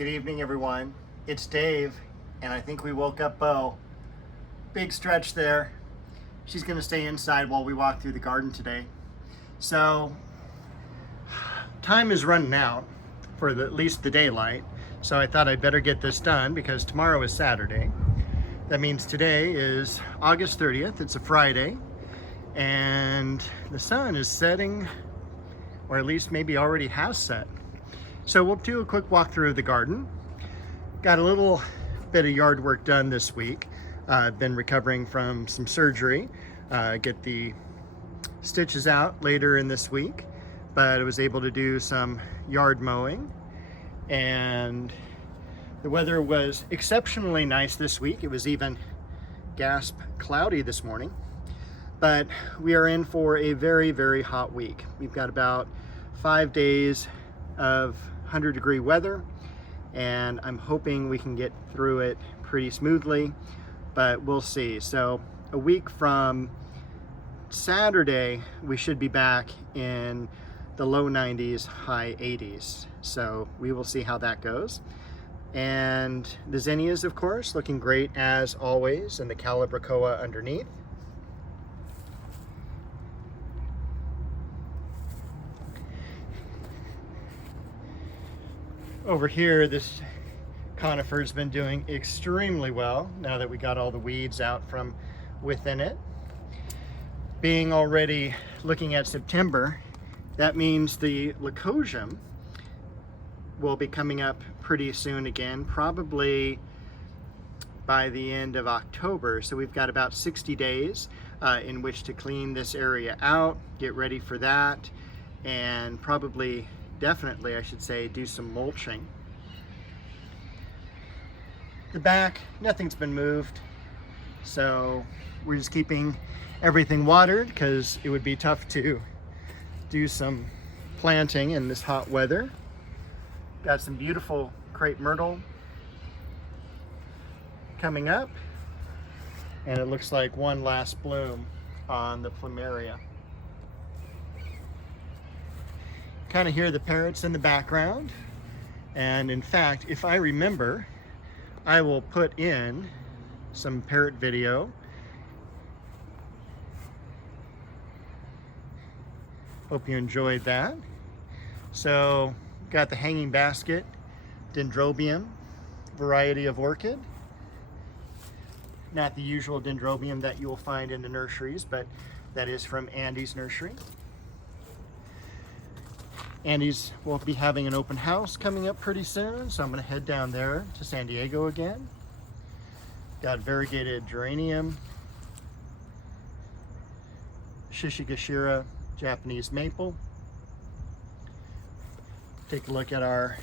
Good evening, everyone. It's Dave, and I think we woke up Bo. Big stretch there. She's gonna stay inside while we walk through the garden today. So, time is running out for at least the daylight. So I thought I'd better get this done because tomorrow is Saturday. That means today is August 30th. It's a Friday, and the sun is setting, or at least maybe already has set. So we'll do a quick walkthrough of the garden. Got a little bit of yard work done this week. I've been recovering from some surgery. Get the stitches out later in this week, but I was able to do some yard mowing, and the weather was exceptionally nice this week. It was even, gasp, cloudy this morning, but we are in for a very, very hot week. We've got about 5 days of 100-degree weather, and I'm hoping we can get through it pretty smoothly, but we'll see. So a week from Saturday, we should be back in the low 90s, high 80s. So we will see how that goes. And the zinnias, of course, looking great as always, and the calibrachoa underneath. Over here, this conifer's been doing extremely well now that we got all the weeds out from within it. Being already looking at September, that means the leucosium will be coming up pretty soon again, probably by the end of October. So we've got about 60 days in which to clean this area out, get ready for that, and probably, definitely, I should say, do some mulching. The back, nothing's been moved, so we're just keeping everything watered because it would be tough to do some planting in this hot weather. Got some beautiful crepe myrtle coming up, and it looks like one last bloom on the plumeria. Kind of hear the parrots in the background, and in fact, if I remember, I will put in some parrot video. Hope you enjoyed that. So, got the hanging basket dendrobium variety of orchid. Not the usual dendrobium that you will find in the nurseries, but that is from Andy's nursery. Andy's will be having an open house coming up pretty soon, so I'm going to head down there to San Diego again. Got variegated geranium, Shishigashira Japanese maple. Take a look at our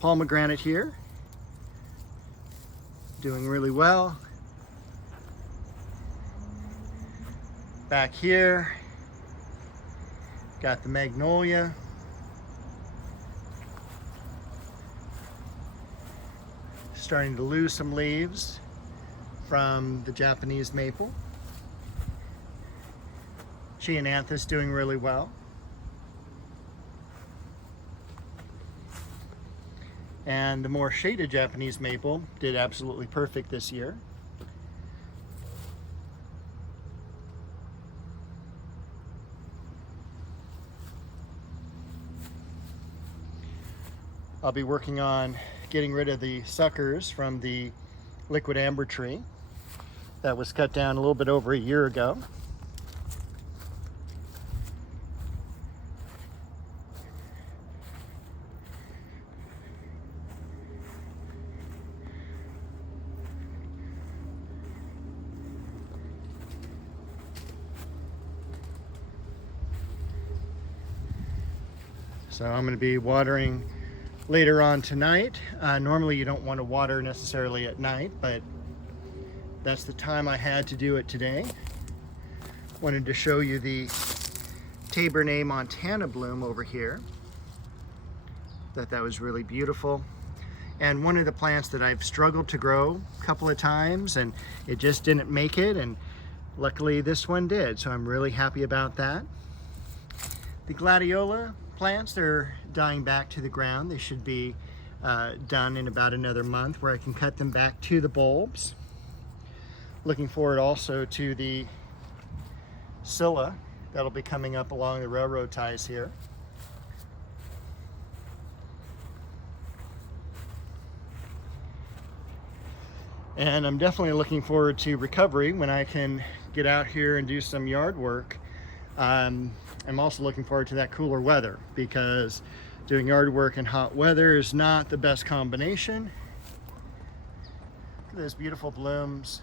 pomegranate here. Doing really well. Back here, got the magnolia. Starting to lose some leaves from the Japanese maple. Cheonanthus doing really well. And the more shaded Japanese maple did absolutely perfect this year. I'll be working on getting rid of the suckers from the liquid amber tree that was cut down a little bit over a year ago. So I'm going to be watering later on tonight. Normally you don't want to water necessarily at night, but that's the time I had to do it today. Wanted to show you the Tabernet Montana bloom over here. Thought that was really beautiful. And one of the plants that I've struggled to grow a couple of times and it just didn't make it, and luckily this one did, so I'm really happy about that. The gladiola plants, they're dying back to the ground. They should be done in about another month, where I can cut them back to the bulbs. Looking forward also to the Scilla that'll be coming up along the railroad ties here. And I'm definitely looking forward to recovery when I can get out here and do some yard work. I'm also looking forward to that cooler weather, because doing yard work in hot weather is not the best combination. Look at those beautiful blooms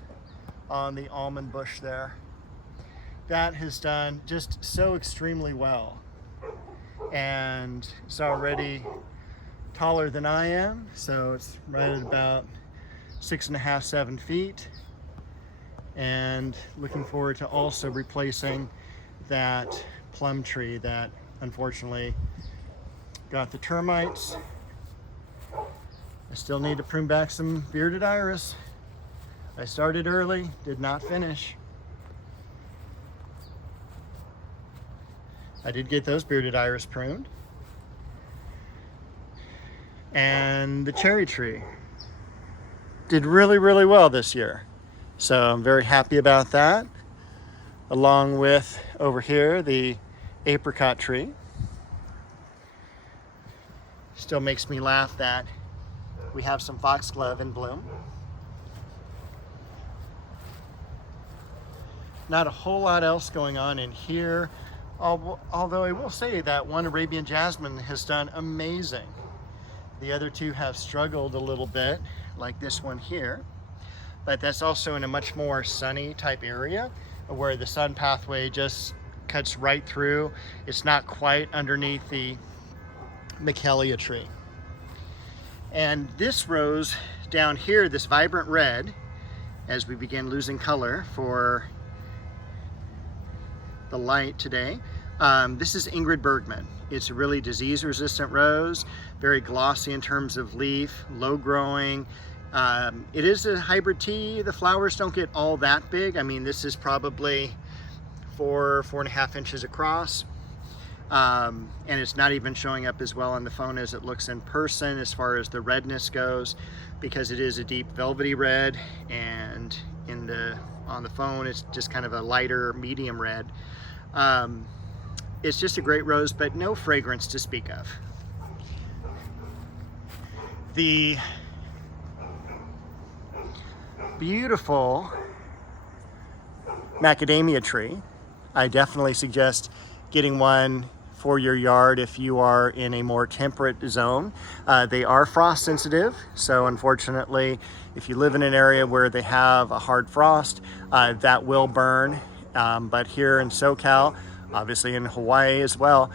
on the almond bush there. That has done just so extremely well. And it's already taller than I am, so it's right at about 6.5, 7 feet. And looking forward to also replacing that plum tree that unfortunately got the termites. I still need to prune back some bearded iris. I started early, did not finish. I did get those bearded iris pruned. And the cherry tree did really, really well this year. So I'm very happy about that. Along with over here, the apricot tree. Still makes me laugh that we have some foxglove in bloom. Not a whole lot else going on in here, although I will say that one Arabian jasmine has done amazing. The other two have struggled a little bit, like this one here, but that's also in a much more sunny type area where the sun pathway just cuts right through. It's not quite underneath the Michelia tree. And this rose down here, this vibrant red, as we begin losing color for the light today, this is Ingrid Bergman. It's a really disease-resistant rose, very glossy in terms of leaf, low growing. It is a hybrid tea. The flowers don't get all that big. I mean, this is probably 4.5 inches across. And it's not even showing up as well on the phone as it looks in person as far as the redness goes, because it is a deep velvety red, and on the phone it's just kind of a lighter medium red. It's just a great rose, but no fragrance to speak of. The beautiful macadamia tree, I definitely suggest getting one for your yard if you are in a more temperate zone. They are frost sensitive, so unfortunately if you live in an area where they have a hard frost, that will burn. But here in SoCal, obviously in Hawaii as well,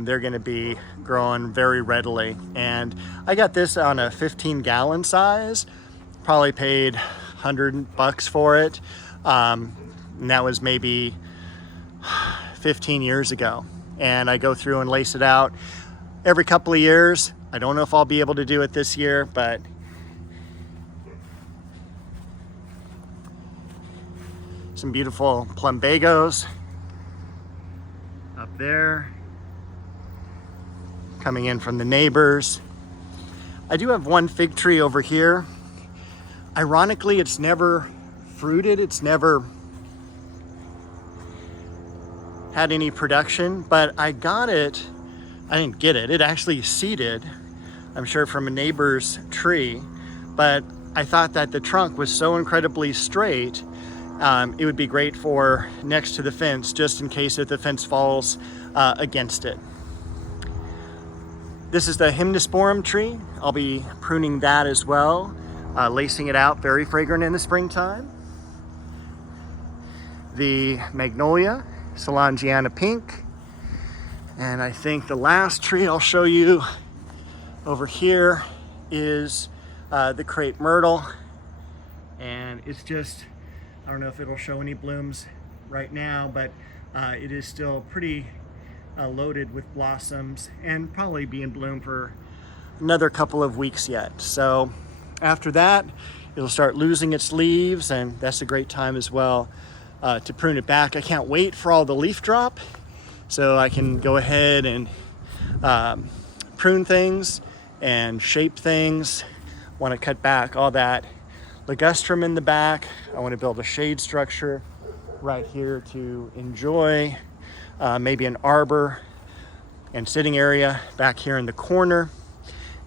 they're going to be growing very readily. And I got this on a 15-gallon size, probably paid $100 for it, and that was maybe 15 years ago. And I go through and lace it out every couple of years. I don't know if I'll be able to do it this year, but some beautiful plumbagos up there, coming in from the neighbors. I do have one fig tree over here. Ironically, it's never fruited. It's never had any production, but I got it. I didn't get it. It actually seeded, I'm sure, from a neighbor's tree, but I thought that the trunk was so incredibly straight, it would be great for next to the fence, just in case if the fence falls against it. This is the Hymnosporum tree. I'll be pruning that as well, lacing it out, very fragrant in the springtime. The magnolia, Solangiana pink. And I think the last tree I'll show you over here is the crepe myrtle. And it's just, I don't know if it'll show any blooms right now, but it is still pretty loaded with blossoms and probably be in bloom for another couple of weeks yet. So after that, it'll start losing its leaves, and that's a great time as well to prune it back. I can't wait for all the leaf drop so I can go ahead and prune things and shape things. Want to cut back all that ligustrum in the back. I want to build a shade structure right here to enjoy maybe an arbor and sitting area back here in the corner,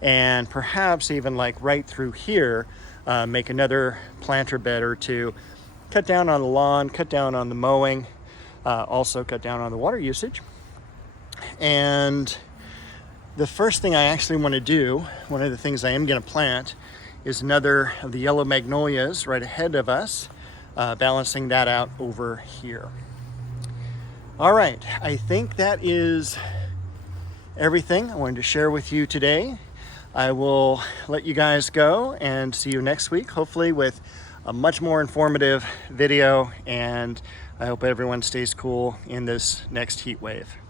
and perhaps even like right through here, make another planter bed or two, cut down on the lawn, cut down on the mowing, also cut down on the water usage. And the first thing I actually want to do, one of the things I am going to plant, is another of the yellow magnolias right ahead of us, balancing that out over here. All right, I think that is everything I wanted to share with you today. I will let you guys go and see you next week, hopefully with a much more informative video, and I hope everyone stays cool in this next heat wave.